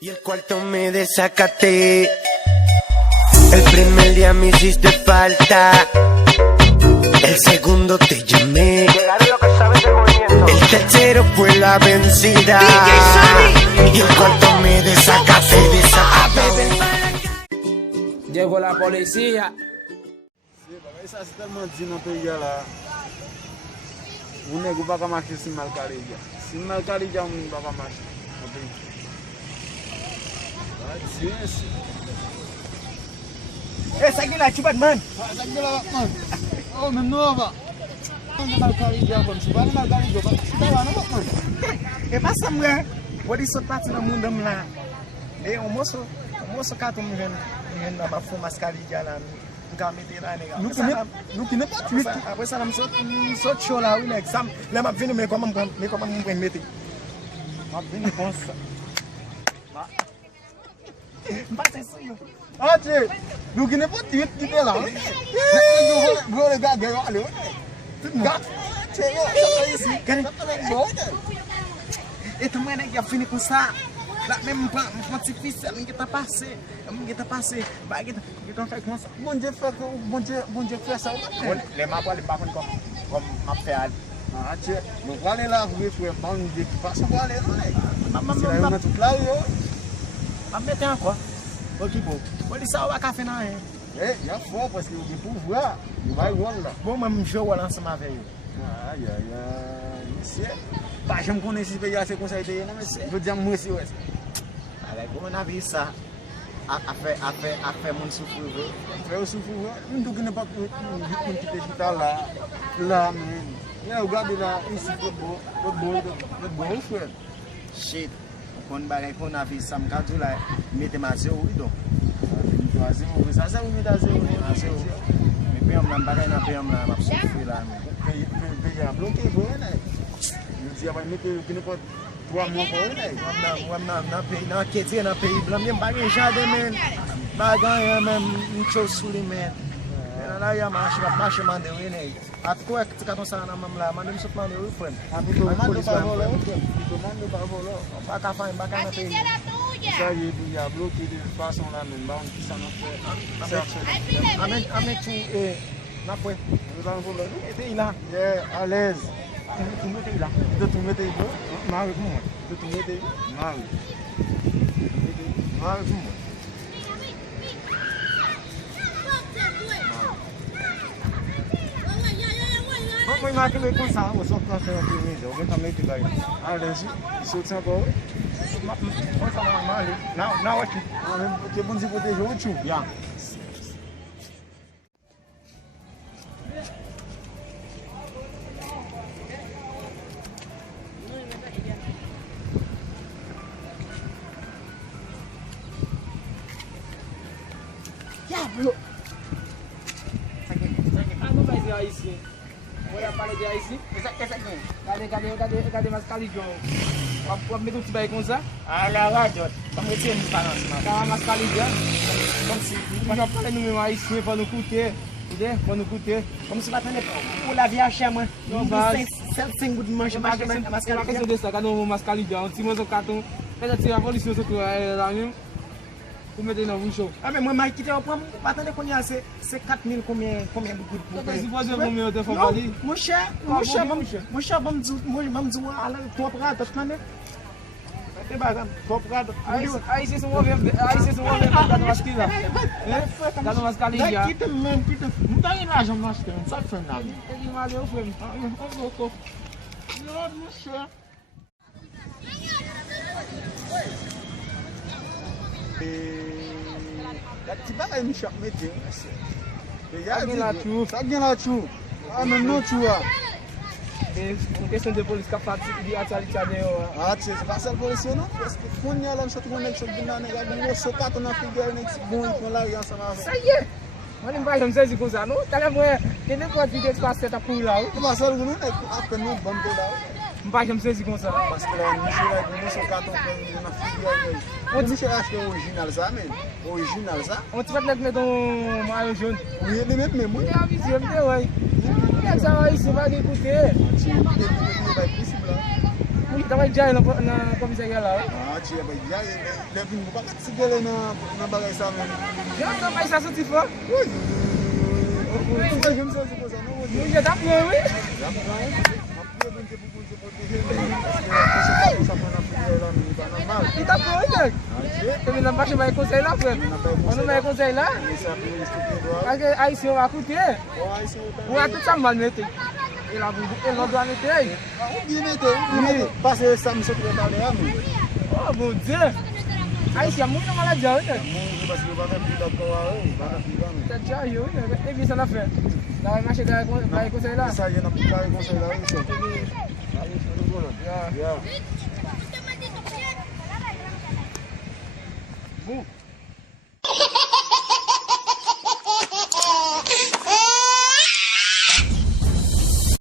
Y el cuarto me desacaté. El primer día me hiciste falta. El segundo te llamé. Llegaron los que saben del movimiento. El tercero fue la vencida. Y el cuarto me desacaté. Llegó la policía. Sí, parce sa se telman di nan peyi la. Ou nèg ou pa ka marcher sin mal kari ya. Sin mal kari ya ou pa ka marcher nan peyi. Paciência. Essa aqui lá, chupa, mano. Sa gila man. Oh, men nova. Não mal kari ya kon. Ba mal kari ya. Chupa wa nan man. E passa mulher. Pode só parte no mundo lá. E o moço cato me vendo na bafu mascarilla lá. Nunca me tira nega. Nou ki ne pa tuit. Après ça, me sou show là, oui, l'examen. Là, m'a venu mais comment me mettre. Ma vini kon sa. Bate isso. Ate, nou ki ne pa tuit ki te la. Bro le gars gay wale. Tout gars. Che yo, ça ici. Gani. Bon. E também né que fini com ça. Lá mesmo para difícil, ninguém tá passé. Vai que tá faz com ça. Bon Dieu fait que bon Dieu fait ça. Les mains pour les pas comme m'a fait. Ah, che, nou wale la vwe fwe ban de ki pa so wale la. Maman Se la yo tout la yo. a mettre encore. OK bon. Pode ça o café na hein. Ya fo parce que o pou vwa, nou vai won la. Bon même je wala ensemble avec eux. Ay ay ay. Monsieur, pas jamais connais si pays a fait conseil de non monsieur. Je dis moi si ouais. Allez, bon on a vu ça. A fait mon souffrir. Fè ou soufou, nou ki ne pa kon ki te chita la. La men. Ya ou gade la isi le bo fwe. Shit. Kon bagay kon a vu ça me kadou là mettre ma zéro do. Sa sa ou met a zero. Mais puis on m'a bagay na puis on m'a souffrir là. Pays a bloqué bo ne. Nou di ava mette ki ne pa 3 mois ko ne. Na pays blanc même bagay jardin men. Bagay même ncho souli men. Là ya marche mande oui né. A quoi que tu quand ça na mam là, mandem sot mande oui friend. A mi do mando pa volo. Pas ka fa bagay na pays. Sa ye di ya bloqué de façon la men ba on ki sa nan fè. Amen tu na pues. Nou dan volo. Et il là. Yeah, à l'aise. Tu mets là. De tout mette bo. Ma avec moi. De tout mette. Mari. Mari tout. Moi marqué le comme ça, on sort quand c'est un peu mieux. On va mettre là. Allez-y, il saute encore. Moi ça va mal. Na ouais. Ah, même que bon Dieu protège au chou. Ya. Diablo! Ah, não vai dizer isso. Olha para dizer isso. Essa aqui. Cadê mais calijão? Vou meter o tiba aí com ça. Ah là là, comme tu es balance ma. Tá mais calijão. Comme si Mas já falei no meu aí sim para não curtir. Entendeu? Para não curtir. comme si batendo pour la vie à chama. Não vai. 5 goût de manche Mas que la questão desse cadê mais calijão? Se mais o cartão, pega tirar a polícia só que lá mesmo. Como é que não show? Ah mais moi qui te prend batendo qu'on y a c'est 4000 combien de goût pour Mas se você for meu telefone ali, mon cher, vamos ala tua prata, tá né? Tem bagam, tua prata. aí vocês vão ver cada umas quilos. Cada umas calijão. Aqui também, não tá em lá já mais que não sabe fazer nada. Ele valeu foi. Não, mon cher. Ya ti ba mi chak mette. Ya Sa gen la chou. Sa gen la chou. Ah men non chou a. Une question de police qui a fatigué à Tchadé. Ah, c'est pas ça le policier non? Parce que kon ya lan sot konek so bina nega mo so kato na figure nek bon kon la ya sama. Ça y est. Moi, je ne vais pas me comme ça, non? Tu as l'air de ne pas dire que c'est pour là. Comment ça le nek après nous bon de là. Je ne vais pas me saisir comme ça. Parce que là monsieur là mo so kato na figure. On dit que c'est original ça men. Original ça. On te fait mettre ton maillot jaune. Oui, les mettre mais moi. Il y a visé, oui. Ça va ici, va écouter. Tu va possible là. kita vai jaya na komisaria lá. Ah, tia, vai já, leva um bocado de segredo na bagaça mesmo. Já não mais essa se for. Ui, Não ia dar bom, hein? Kita bom, né? Tapi nampak sih baik konsei lah, kan? Mana baik konsei lah? Aí se eu acutei, o ato também mete. Ele não doa mete aí. Passa essa missão que eu tava lendo. Oh, bom dia. Aí se a muito malah jauh, né? Tá jauh, né? Ele bisa na frente. Dah masih baik konsei lah. Saya nak buka konsei lah itu. Ya. Ya. Bu.